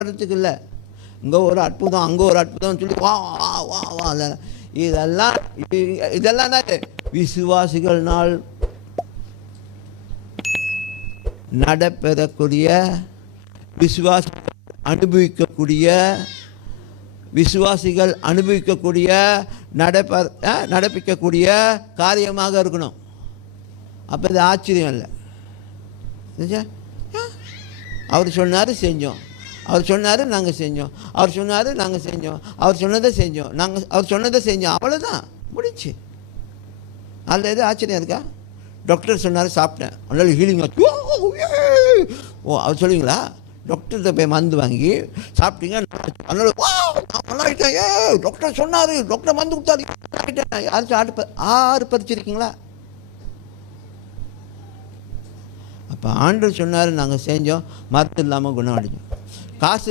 வரத்துக்கு இல்லை. இங்கே ஒரு அற்புதம், அங்கே ஒரு அற்புதம் சொல்லி வா வா வா வா. இதெல்லாம் இதெல்லாம் தான் விசுவாசிகள்னால் நடைபெறக்கூடிய, விசுவாசிகள் அனுபவிக்கக்கூடிய நடப்பிக்கக்கூடிய காரியமாக இருக்கணும். அப்போ இது ஆச்சரியம் இல்லை. அவர் சொன்னார் செஞ்சோம், அவர் சொன்னார் நாங்கள் செஞ்சோம், அவர் சொன்னார் நாங்கள் செஞ்சோம், அவர் சொன்னதை செஞ்சோம், அவர் சொன்னதை செஞ்சோம், அவ்வளோதான் முடிச்சு. அதில் எது ஆச்சரியம் இருக்கா? டாக்டர் சொன்னார் சாப்பிட்டேன், அதனால ஹீலிங் ஆச்சு. ஓ அவர் சொல்லுவீங்களா? டாக்டர்கிட்ட போய் மருந்து வாங்கி சாப்பிட்டீங்க, அதனால நல்லாயிட்டேன். டாக்டர் சொன்னார், டாக்டர் மருந்து கொடுத்தாரு, யாராச்சும் ஆறு பறிச்சிருக்கீங்களா? அப்போ ஆண்டவர் சொன்னார், நாங்கள் செஞ்சோம், மருந்து இல்லாமல் குணம் அடைஞ்சோம். காசு